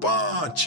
5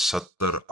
70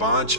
5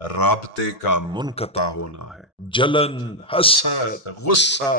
رابطے کا منقطع ہونا ہے۔ جلن، حسد، غصہ،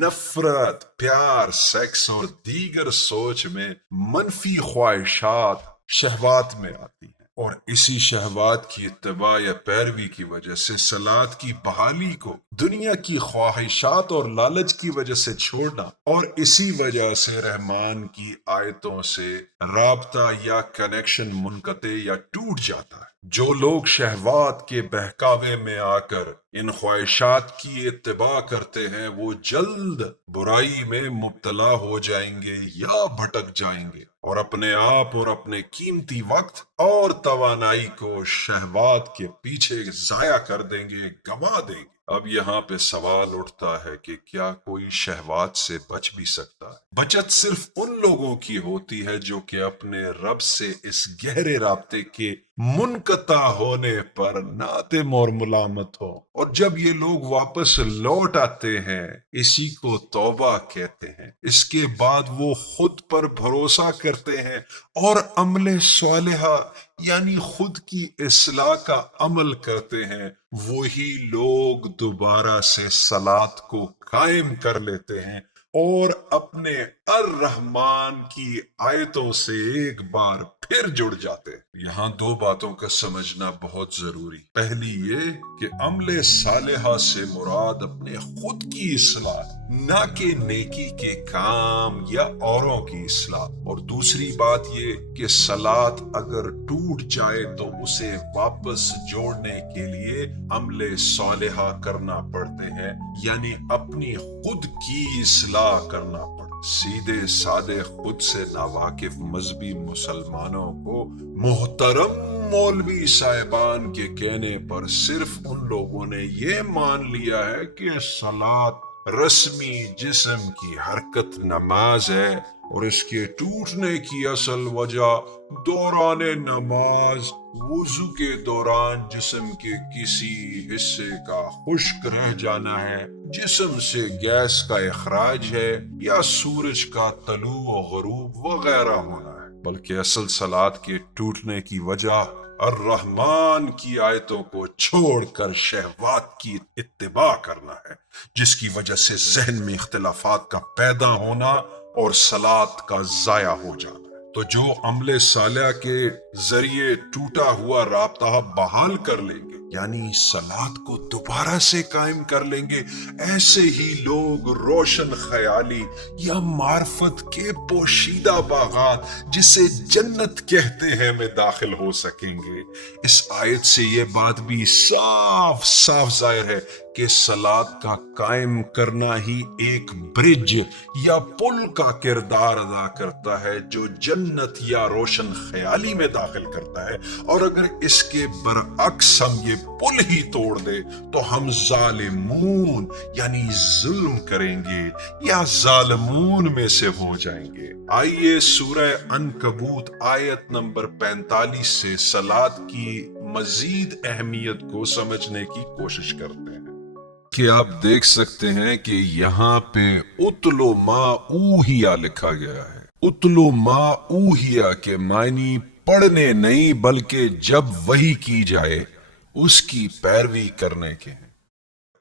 نفرت، پیار، سیکس اور دیگر سوچ میں منفی خواہشات شہوات میں آتی ہیں، اور اسی شہوات کی اتباع یا پیروی کی وجہ سے صلات کی بحالی کو دنیا کی خواہشات اور لالچ کی وجہ سے چھوڑنا، اور اسی وجہ سے رحمان کی آیتوں سے رابطہ یا کنیکشن منقطع یا ٹوٹ جاتا ہے۔ جو لوگ شہوات کے بہکاوے میں آ کر ان خواہشات کی اتباع کرتے ہیں وہ جلد برائی میں مبتلا ہو جائیں گے یا بھٹک جائیں گے، اور اپنے آپ اور اپنے قیمتی وقت اور توانائی کو شہوات کے پیچھے ضائع کر دیں گے، گنوا دیں گے۔ اب یہاں پہ سوال اٹھتا ہے کہ کیا کوئی شہوات سے بچ بھی سکتا ہے؟ بچت صرف ان لوگوں کی ہوتی ہے جو کہ اپنے رب سے اس گہرے رابطے کے منقطع ہونے پر نادم اور ملامت ہو، اور جب یہ لوگ واپس لوٹ آتے ہیں اسی کو توبہ کہتے ہیں۔ اس کے بعد وہ خود پر بھروسہ کرتے ہیں اور عمل صالحہ یعنی خود کی اصلاح کا عمل کرتے ہیں، وہی لوگ دوبارہ سے صلات کو قائم کر لیتے ہیں اور اپنے الرحمن کی آیتوں سے ایک بار پھر جڑ جاتے ہیں۔ یہاں دو باتوں کا سمجھنا بہت ضروری۔ پہلی یہ کہ عمل صالحہ سے مراد اپنے خود کی اصلاح، نہ کہ نیکی کے کام یا اوروں کی اصلاح، اور دوسری بات یہ کہ صلات اگر ٹوٹ جائے تو اسے واپس جوڑنے کے لیے عمل صالحہ کرنا پڑتے ہیں، یعنی اپنی خود کی اصلاح کرنا پڑتا۔ سیدھے سادے خود سے ناواقف مذہبی مسلمانوں کو محترم مولوی صاحبان کے کہنے پر صرف ان لوگوں نے یہ مان لیا ہے کہ صلات رسمی جسم کی حرکت نماز ہے، اور اس کے ٹوٹنے کی اصل وجہ دوران نماز وضو کے دوران جسم کے کسی حصے کا خشک رہ جانا ہے، جسم سے گیس کا اخراج ہے، یا سورج کا طلوع و غروب وغیرہ ہونا ہے، بلکہ اصل صلات کے ٹوٹنے کی وجہ الرحمن کی آیتوں کو چھوڑ کر شہوات کی اتباع کرنا ہے، جس کی وجہ سے ذہن میں اختلافات کا پیدا ہونا اور صلات کا ضائع ہو جانا۔ تو جو عمل صالح کے ذریعے ٹوٹا ہوا رابطہ بحال کر لیں گے، یعنی صلات کو دوبارہ سے قائم کر لیں گے، ایسے ہی لوگ روشن خیالی یا معرفت کے پوشیدہ باغات جسے جنت کہتے ہیں میں داخل ہو سکیں گے۔ اس آیت سے یہ بات بھی صاف صاف ظاہر ہے کہ صلات کا قائم کرنا ہی ایک برج یا پل کا کردار ادا کرتا ہے جو جنت یا روشن خیالی میں داخل کرتا ہے، اور اگر اس کے برعکس ہم یہ پل ہی توڑ دے تو ہم ظالمون یعنی ظلم کریں گے یا ظالمون میں سے ہو جائیں گے۔ آئیے سورہ عنکبوت آیت نمبر 45 سے صلات کی مزید اہمیت کو سمجھنے کی کوشش کرتے ہیں کہ آپ دیکھ سکتے ہیں کہ یہاں پہ اتلو ما اوہیا لکھا گیا ہے۔ اتلو ما اوہیا کے معنی پڑھنے نہیں بلکہ جب وحی کی جائے اس کی پیروی کرنے کے ہیں۔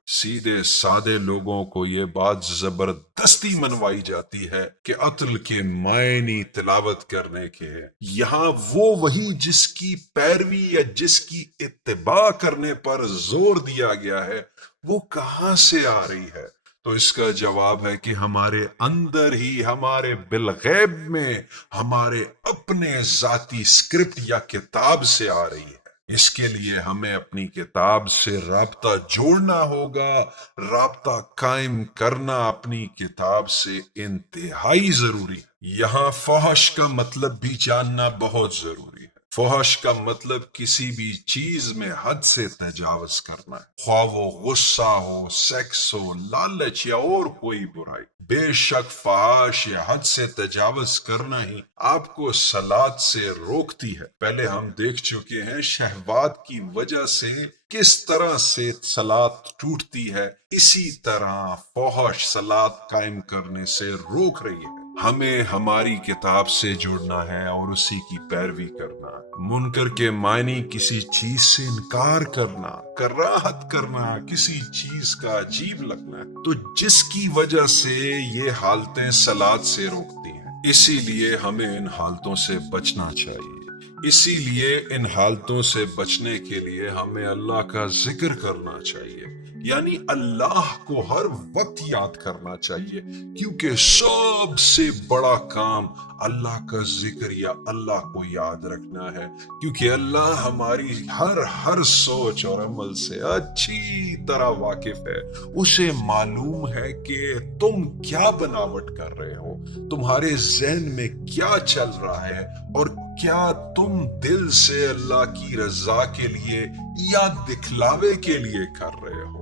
سیدھے سادے لوگوں کو یہ بات زبردستی منوائی جاتی ہے کہ عطل کے معنی تلاوت کرنے کے ہیں۔ یہاں وہ وہی جس کی پیروی یا جس کی اتباع کرنے پر زور دیا گیا ہے وہ کہاں سے آ رہی ہے؟ تو اس کا جواب ہے کہ ہمارے اندر ہی، ہمارے بالغیب میں، ہمارے اپنے ذاتی اسکرپٹ یا کتاب سے آ رہی ہے۔ اس کے لیے ہمیں اپنی کتاب سے رابطہ جوڑنا ہوگا، رابطہ قائم کرنا اپنی کتاب سے انتہائی ضروری ہے۔ یہاں فحش کا مطلب بھی جاننا بہت ضروری ہے۔ فحش کا مطلب کسی بھی چیز میں حد سے تجاوز کرنا ہے، خواہ وہ غصہ ہو، سیکس ہو، لالچ یا اور کوئی برائی۔ بے شک فحش یا حد سے تجاوز کرنا ہی آپ کو صلات سے روکتی ہے۔ پہلے ہم دیکھ چکے ہیں شہوات کی وجہ سے کس طرح سے صلات ٹوٹتی ہے، اسی طرح فحش صلات قائم کرنے سے روک رہی ہے۔ ہمیں ہماری کتاب سے جڑنا ہے اور اسی کی پیروی کرنا ہے۔ منکر کے معنی کسی چیز سے انکار کرنا، کراہت کرنا، کسی چیز کا عجیب لگنا، تو جس کی وجہ سے یہ حالتیں صلات سے روکتی ہیں۔ اسی لیے ہمیں ان حالتوں سے بچنا چاہیے۔ اسی لیے ان حالتوں سے بچنے کے لیے ہمیں اللہ کا ذکر کرنا چاہیے، یعنی اللہ کو ہر وقت یاد کرنا چاہیے، کیونکہ سب سے بڑا کام اللہ کا ذکر یا اللہ کو یاد رکھنا ہے، کیونکہ اللہ ہماری ہر سوچ اور عمل سے اچھی طرح واقف ہے۔ اسے معلوم ہے کہ تم کیا بناوٹ کر رہے ہو، تمہارے ذہن میں کیا چل رہا ہے، اور کیا تم دل سے اللہ کی رضا کے لیے یا دکھلاوے کے لیے کر رہے ہو۔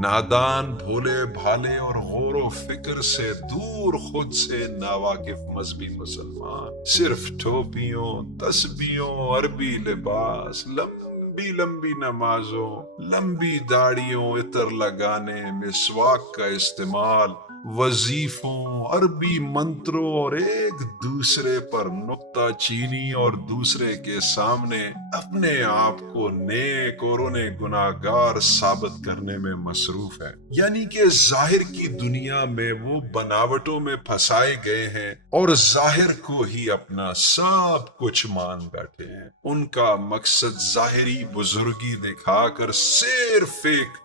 نادان بھولے بھالے اور غور و فکر سے دور، خود سے ناواقف مذہبی مسلمان صرف ٹوپیوں، تسبیحوں، عربی لباس، لمبی نمازوں، لمبی داڑھیوں، عطر لگانے، مسواک کا استعمال، وظیفوں، عربی منتروں اور ایک دوسرے پر نکتہ چینی اور دوسرے کے سامنے اپنے آپ کو نیک اور انہیں گناہگار ثابت کرنے میں مصروف ہے۔ یعنی کہ ظاہر کی دنیا میں وہ بناوٹوں میں پھنسائے گئے ہیں اور ظاہر کو ہی اپنا سب کچھ مان بیٹھے ہیں۔ ان کا مقصد ظاہری بزرگی دکھا کر صرف ایک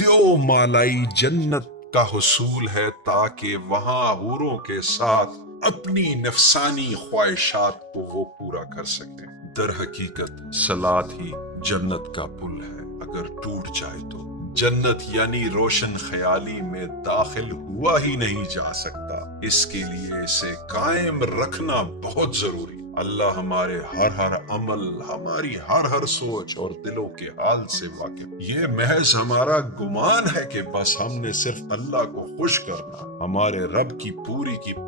دیو مالائی جنت کا حصول ہے، تاکہ وہاں حوروں کے ساتھ اپنی نفسانی خواہشات کو وہ پورا کر سکیں۔ در حقیقت صلات ہی جنت کا پل ہے، اگر ٹوٹ جائے تو جنت یعنی روشن خیالی میں داخل ہوا ہی نہیں جا سکتا۔ اس کے لیے اسے قائم رکھنا بہت ضروری۔ اللہ ہمارے ہر عمل، ہماری ہر سوچ اور دلوں کے حال سے واقف۔ یہ محض ہمارا گمان ہے کہ بس ہم نے صرف اللہ کو خوش کرنا۔ ہمارے رب کی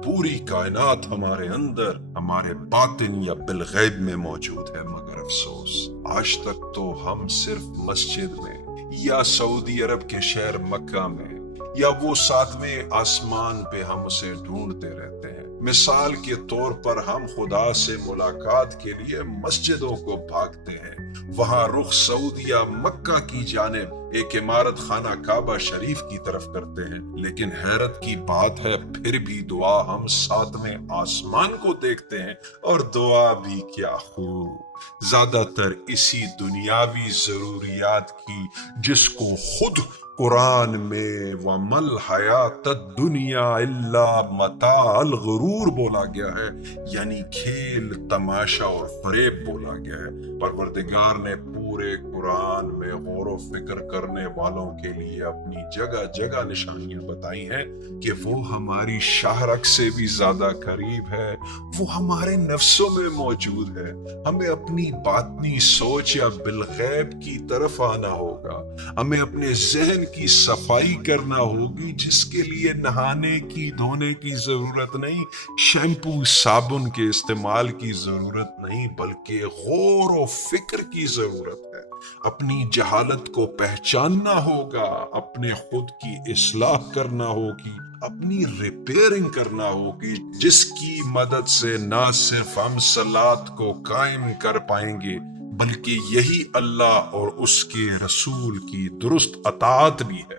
پوری کائنات ہمارے اندر، ہمارے باطن یا بالغیب میں موجود ہے، مگر افسوس آج تک تو ہم صرف مسجد میں یا سعودی عرب کے شہر مکہ میں یا وہ ساتویں آسمان پہ ہم اسے ڈھونڈتے رہتے ہیں۔ مثال کے طور پر ہم خدا سے ملاقات کے لیے مسجدوں کو بھاگتے ہیں، وہاں رخ سعودیہ مکہ کی جانب ایک عمارت خانہ کعبہ شریف کی طرف کرتے ہیں، لیکن حیرت کی بات ہے پھر بھی دعا ہم ساتویں آسمان کو دیکھتے ہیں، اور دعا بھی کیا خوب، زیادہ تر اسی دنیاوی ضروریات کی، جس کو خود قرآن میں وَمَا الْحَيَاةُ الدُّنْيَا إِلَّا مَتَاعُ الْغُرُورِ بولا گیا ہے، یعنی کھیل، تماشا اور فریب بولا گیا ہے۔ پروردگار نے پورے قرآن میں غور و فکر کرنے والوں کے لیے اپنی جگہ جگہ نشانیاں بتائی ہیں کہ وہ ہماری شاہرگ سے بھی زیادہ قریب ہے، وہ ہمارے نفسوں میں موجود ہے۔ ہمیں اپنی باطنی سوچ یا بالغیب کی طرف آنا ہوگا، ہمیں اپنے ذہن کی صفائی کرنا ہوگی، جس کے لیے نہانے کی، دھونے کی ضرورت نہیں، شیمپو صابن کے استعمال کی ضرورت نہیں، بلکہ غور و فکر کی ضرورت ہے۔ اپنی جہالت کو پہچاننا ہوگا، اپنے خود کی اصلاح کرنا ہوگی، اپنی ریپیئرنگ کرنا ہوگی، جس کی مدد سے نہ صرف ہم صلات کو قائم کر پائیں گے، بلکہ یہی اللہ اور اس کے رسول کی درست اطاعت بھی ہے۔